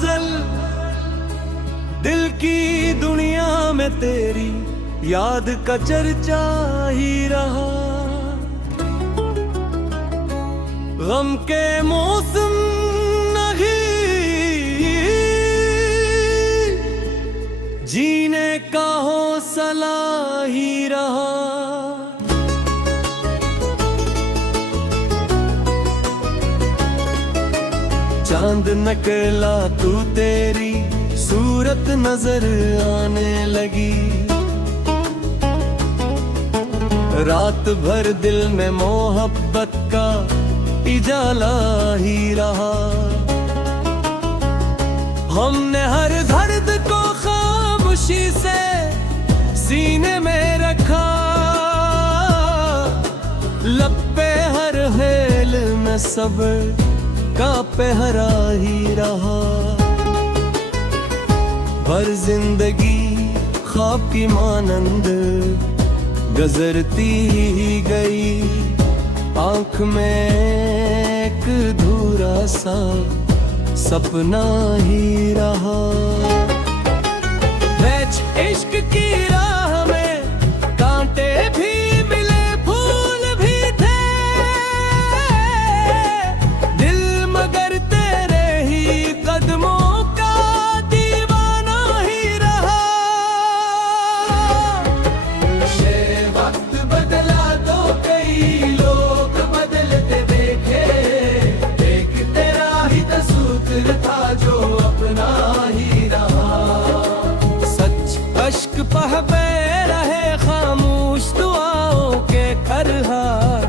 गजल, दिल की दुनिया में तेरी याद का चर्चा ही रहा। गम के मौसम नहीं, जीने का हौसला ही रहा। चांद निकला तू तेरी सूरत नजर आने लगी। रात भर दिल में मोहब्बत का इजाला ही रहा। हमने हर दर्द को खामोशी से सीने में रखा। लब पे हर हेल में सब्र का पहरा ही रहा। भर जिंदगी ख्वाब की मानंद गुजरती ही गई। आंख में एक धूरा सा सपना ही रहा। इश्क की राह में कांटे भी मिले, फूल भी थे, दिल मगर तेरे ही कदमों का दीवाना ही रहा। ये वक्त बदला तो कई लोग बदलते देखे, एक तेरा ही तसूर था जो अपना ही रहा। अश्क बहते रहे खामोश दुआओं के करहा।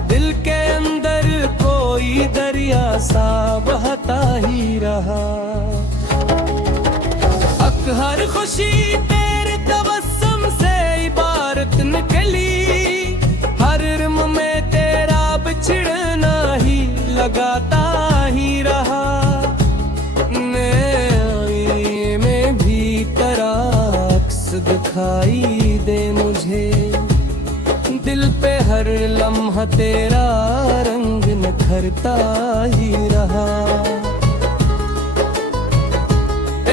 दिल के अंदर कोई दरिया सा बहता ही रहा। हर खुशी तेरे तबस्सुम से इबारत निकली। हर रम में तेरा बिछड़ना ही लगाता ही रहा। में भी तेरा दिखाई दे मुझे, दिल पे हर लम्हा तेरा रंग निखरता ही रहा।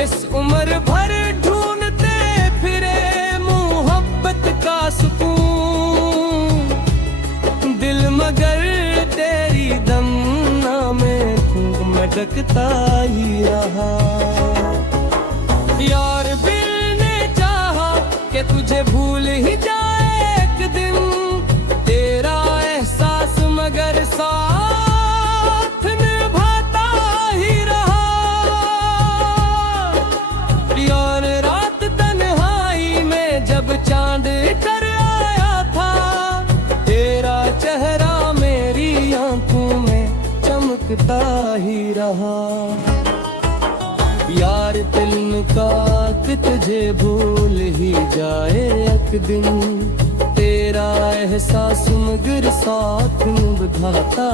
इस उम्र भर ढूंढते फिरे मोहब्बत का सुकून, दिल मगर तेरी दमना में महकता ही रहा। यार कि तुझे भूल ही जाए एक दिन, तेरा एहसास मगर साथ निभाता ही रहा। यार रात तन्हाई में जब चांद कर आया था, तेरा चेहरा मेरी आंखों में चमकता ही रहा। यार दिल का कि तुझे भूल ही जाए एक दिन, तेरा एहसास मगर साथ निभाता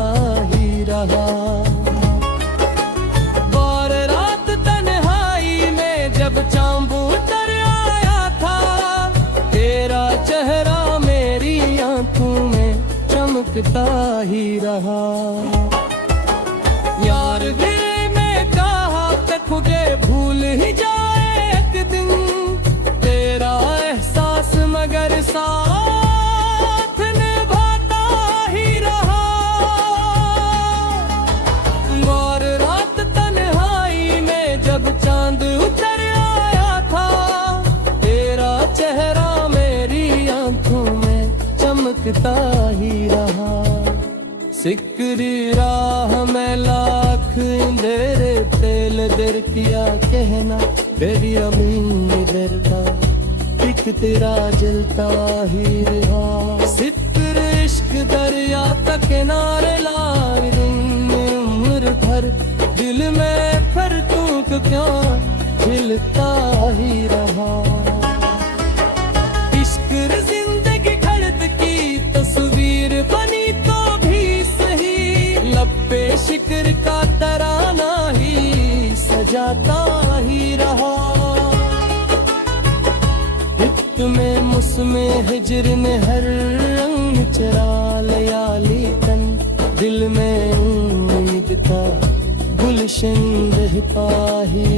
ही रहा। बार रात तन्हाई में जब चांद उतर आया था, तेरा चेहरा मेरी आंखों में चमकता ही रहा। यार दिल में कहा कि तुझे भूल ही जाए एक दिन, तेरा एहसास मगर साथ निभाता ही रहा। और रात तन्हाई में जब चांद उतर आया था, तेरा चेहरा मेरी आंखों में चमकता ही रहा। सिकरी राह में लाख अंधेरे तेल दर किया कहना, तेरी अमीन दरदा एक तेरा जलता ही रहा। सिक्र इश्क दरिया तक किनारे लाए उम्र भर, दिल में फर्क क्यों झिलता ही रहा। इश्क जिंदगी खड़द की तस्वीर बनी तो भी सही, लब पे शिक्र का तराना ही सजाता ही रहा। में मुस्में हिजर ने हर रंग चरा लयाली तन, दिल में उम्मीद का गुलशन रहता ही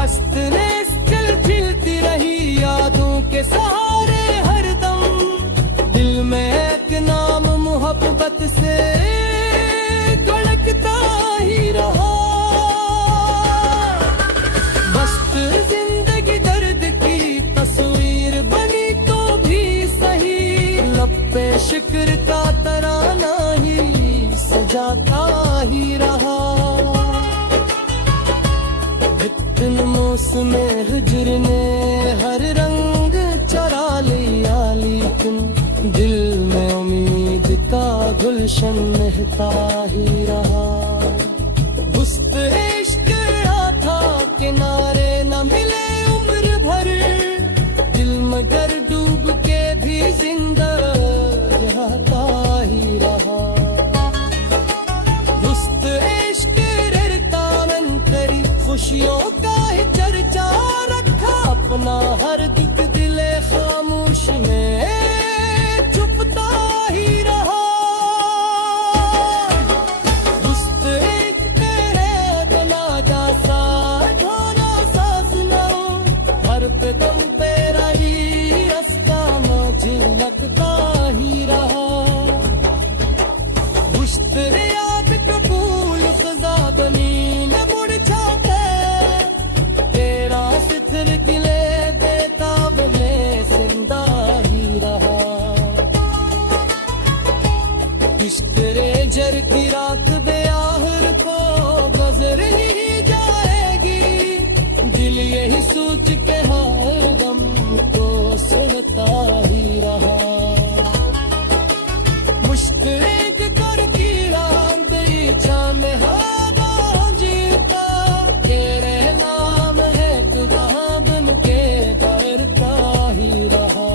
अस्तने चल खिलती रही यादों के सहारे हरदम, दिल में एक नाम मोहब्बत से धड़कता ही रहा। मस्त जिंदगी दर्द की तस्वीर बनी तो भी सही, लब पे शिक्र का तराना ही सजाता ही रहा। बिन मौसम हिजर ने हर रंग चरा लिया, लेकिन दिल में उम्मीद का गुलशन रहता ही रहा। उस्त इश्क था किनारे न मिले उम्र भर, दिल मगर डूब के भी जिंदा रहता ही रहा। उस्त इश्क रहता मन करी खुशियों का ही चर्चा रखा, अपना हर दुख दिले खामोश में चुपता ही रहा। उस्त इश्क बना जा साथ होना सास न हो, हर पे दम तेरा ही रास्ता झलकता ही रहा। उस्त याद कबूल खजा बनी न मुड़ जाते, तेरा सितर किले देता में जिंदा ही रहा। इश्क़-ए जर की रात बेआखिर को गुजर ही जाएगी, दिल यही सोच के हर गम को सहता ही रहा। मुश्किल कर की रात इच्छा में हादा जीता, तेरे नाम है खुदा बन के करता ही रहा।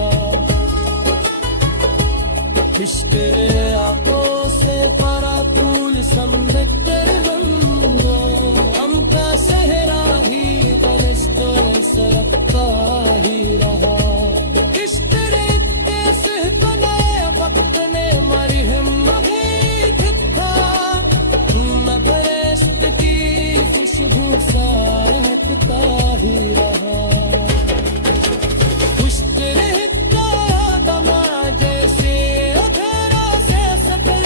इश्क़ आंखों से भरा फूल समझ कर हम का सहरा ही बरसता सरकता ही रहा। इश्क़ से बनाया वक्त ने मरहम ही था, मगर इश्क़ की खुशबू सा रहता ही रहा। इश्क़ रहता दमा जैसे अधरा से सतर,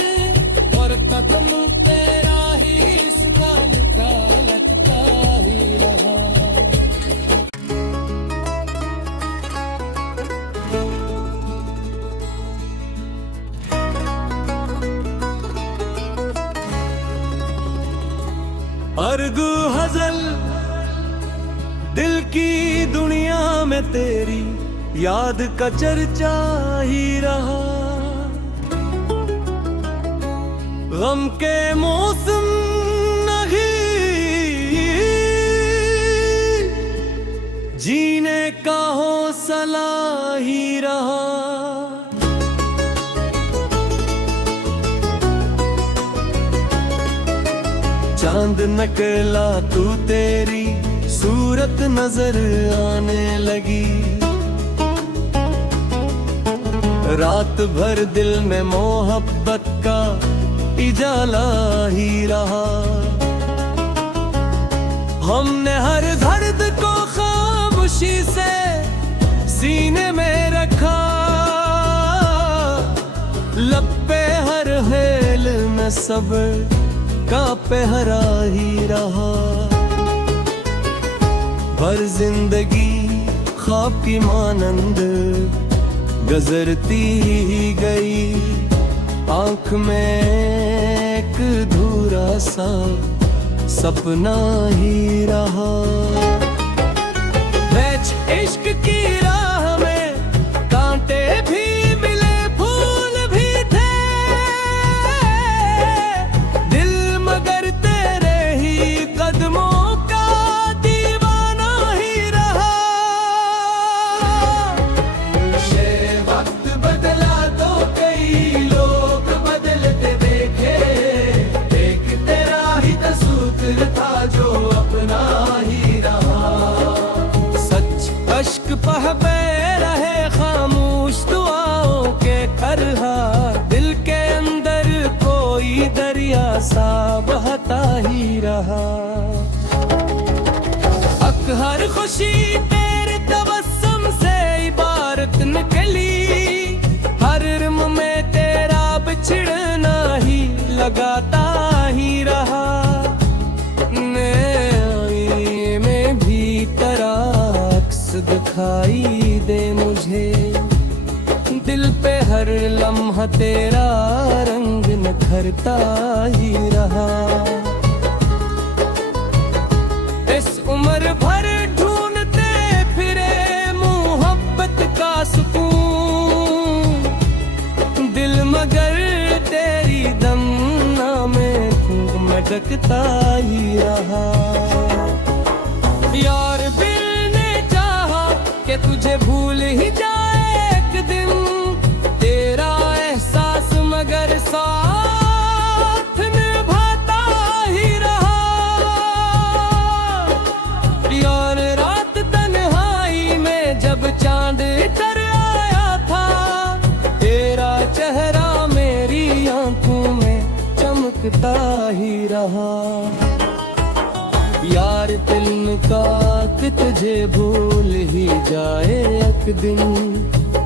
और कदम तेरा ही इसका लटका ही रहा। अर्गू हजल दिल की दुनिया में तेरी याद का चर्चा ही रहा। गम के मौसम नहीं, जीने का हौसला ही रहा। चांद नकला तू तेरी सूरत नजर आने लगी, रात भर दिल में मोहब्बत का इजाला ही रहा। हमने हर दर्द को खामोशी से सीने में रखा, लब पे हर हेल में सब्र का पहरा ही रहा। भर जिंदगी ख्वाब की मानंद गुजरती ही गई, आंख में एक धूरा सा सपना ही रहा। मैच इश्क की राह में कांटे भी मिले, फूल भी थे, दिल मगर तेरे ही कदमों का दीवाना ही रहा। शेर वक्त बदला तो कई लोग बदलते देखे, एक तेरा ही तसूत्र था जो अपना ही रहा। सच अश्क बहते रहे खामोश दुआओं के करहा, दिल के अंदर कोई दरिया सा बहता सोची तेरे तबस्सुम से इबारत निकली, हर रिम में तेरा बिछड़ना ही लगाता ही रहा। आईने में भी तेरा अक्स दिखाई दे मुझे, दिल पे हर लम्हा तेरा रंग निखरता ही रहा। इस उम्र भर ढूंढते फिरे मोहब्बत का सुकून, दिल मगर तेरी दमना में मटकता ही रहा। यार दिल ने चाहा कि तुझे भूल ही जाए एक दिन, तेरा एहसास मगर साथ निभाता ही रहा। यार रात तन्हाई में जब चांद इतर आया था, तेरा चेहरा मेरी आंखों में चमकता ही रहा। यार दिल का कि तुझे भूल ही जाए एक दिन,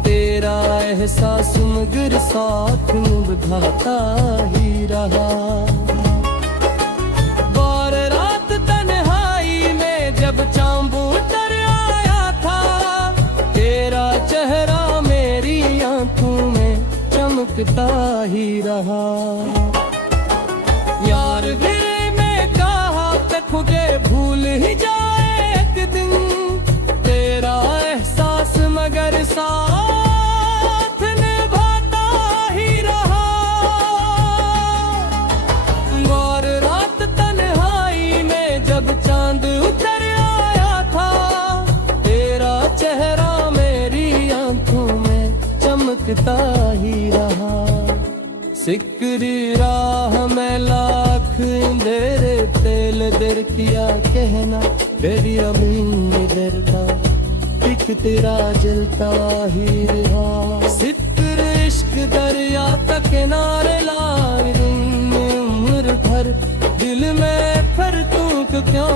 तेरा एहसास मगर साथ निभाता ही रहा। बार रात तन्हाई में जब चांद उतर आया था, तेरा चेहरा मेरी आंखों में चमकता ही रहा। यार दिल में कहा कि खुदे भूल ही जाए एक दिन, तेरा एहसास मगर साथ निभाता ही रहा। और रात तन्हाई में जब चांद उतर आया था, तेरा चेहरा मेरी आंखों में चमकता ही रहा। सिक्री राह में लाख तेरे तेल दर किया कहना, तेरी अमीन दरदा एक तेरा जलता ही रहा। सिक्र इश्क दरिया तक किनारे लाए उम्र भर, दिल में फिर तू क्या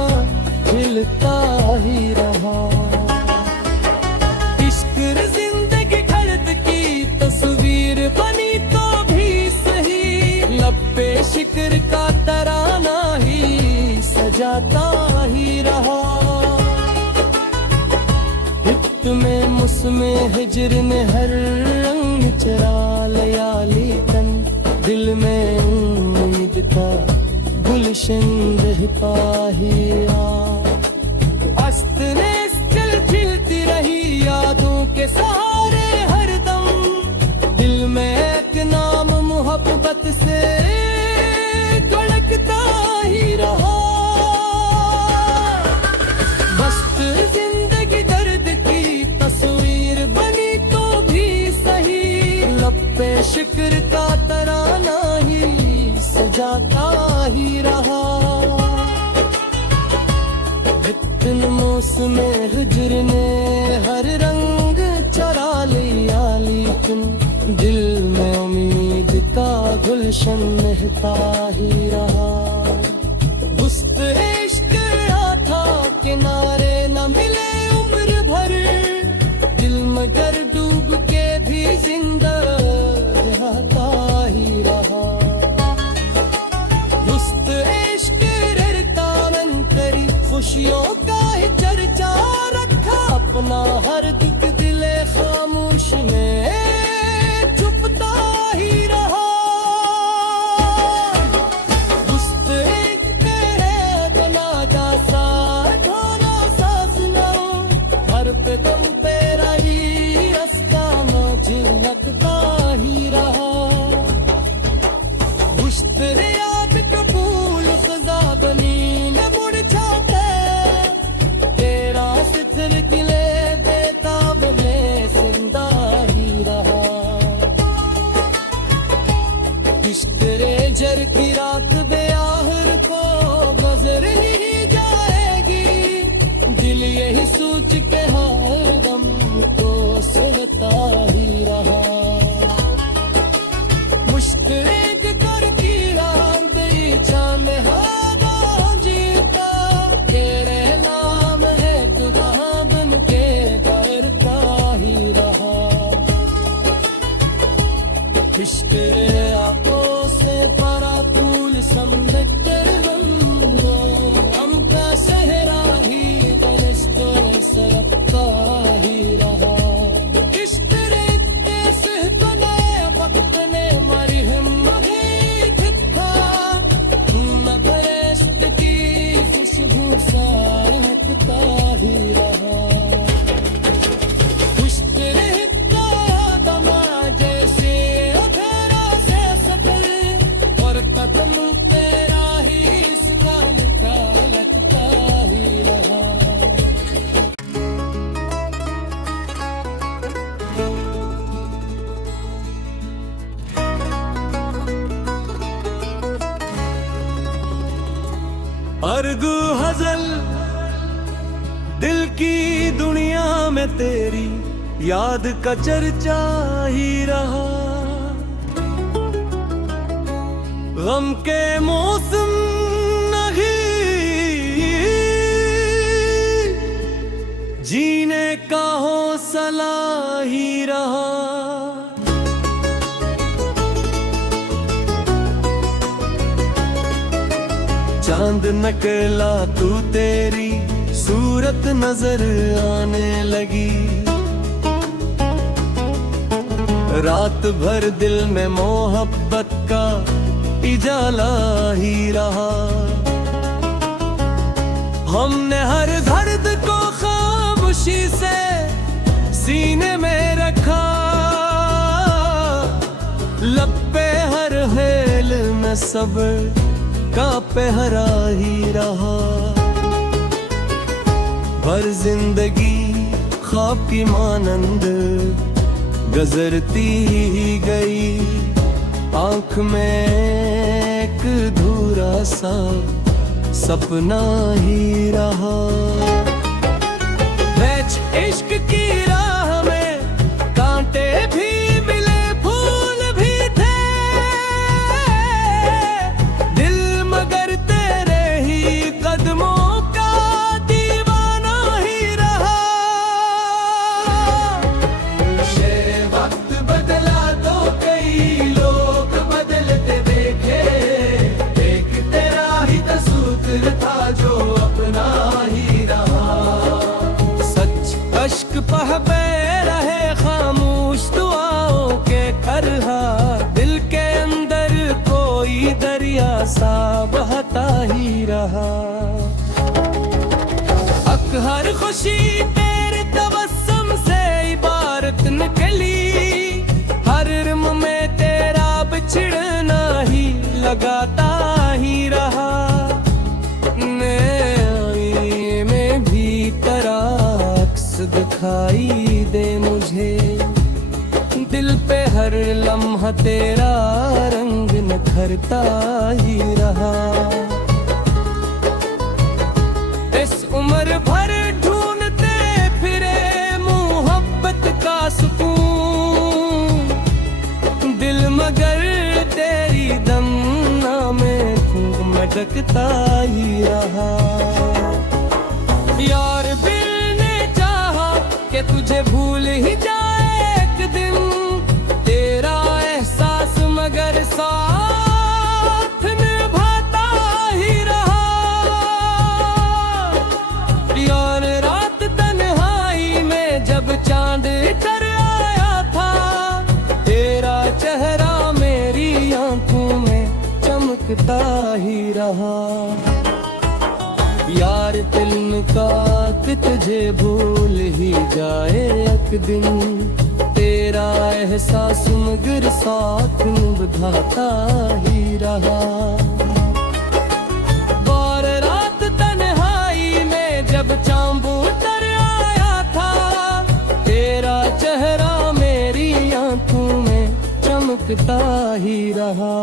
खिलता ही रहा। इश्क जिंदगी खड़द की तस्वीर बनी तो भी सही, लब पे शिक्र का तराना ही सजाता ही रहा। हित में मुस्में हिजर ने हर रंग चरा लयाली तन, दिल में उम्मीद का गुलशन रहता ही अस्त ने खिलती रही यादों के सहारे हरदम, दिल में एक नाम मोहब्बत से धड़कता ही रहा। मस्त जिंदगी दर्द की तस्वीर बनी तो भी सही, लब पे शिक्र का तराना ही सजाता ही रहा। इतने मौसम हिजर ने हर रंग चरा लिया, लेकिन दिल में उम्मीद का गुलशन महता ही रहा। उस्त इश्क था किनारे न मिले उम्र भर, दिल मगर डूब के भी जिंदा रहता ही रहा। उस्त इश्क रहता मन करी खुशियों का ही चर्चा रखा, अपना हर दुख दिले खामोश में छुपता ही रहा। उस्त एक तेरे बना जा साथ होना सास ना, हर पे तुम पे रही रास्ता में झलकता ही रहा। उस्त याद कबूल खजा बनी न मुड़ जाते, तेरा सितर किले देता गजल, दिल की दुनिया में तेरी याद का चर्चा ही रहा। गम के मौसम नहीं, जीने का हौसला ही रहा। चांद निकला तू तेरी सूरत नजर आने लगी। रात भर दिल में मोहब्बत का इजाला ही रहा। हमने हर दर्द को खामोशी से सीने में रखा। लब पे हर हेल में सब्र का पहरा ही रहा। भर जिंदगी ख्वाब की मानंद गुजरती ही गई। आंख में एक धूरा सा सपना ही रहा। इश्क की राह में कांटे भी मिले, फूल भी थे, दिल मगर तेरे ही कदमों का दीवाना ही रहा। शेरे वक्त बदला तो कई लोग बदलते देखे, एक तेरा ही तसूत्र था जो अपना ही रहा। अश्क बहते रहे खामोश दुआओं के खरहा। दिल के अंदर कोई दरिया सा बहता ही रहा। हर खुशी तेरे तबस्सुम से इबारत निकली। हर रिम में तेरा बिछड़ना ही लगाता ही रहा। नए में भी तेरा दिखाई दे मुझे, दिल पे हर लम्हा तेरा रंग निखरता ही रहा। इस उम्र भर ढूंढते फिरे मोहब्बत का सुकून, दिल मगर तेरी दमना में मटकता ही रहा। यार कि तुझे भूल ही जाए एक दिन, तेरा एहसास मगर साथ निभाता ही रहा। यार रात तन्हाई में जब चांद इतर आया था, तेरा चेहरा मेरी आंखों में चमकता ही रहा। यार दिल का कि तुझे भूल ही जाए एक दिन, तेरा एहसास मगर साथ निभाता ही रहा। बार रात तन्हाई में जब चांद उतर आया था, तेरा चेहरा मेरी आंखों में चमकता ही रहा।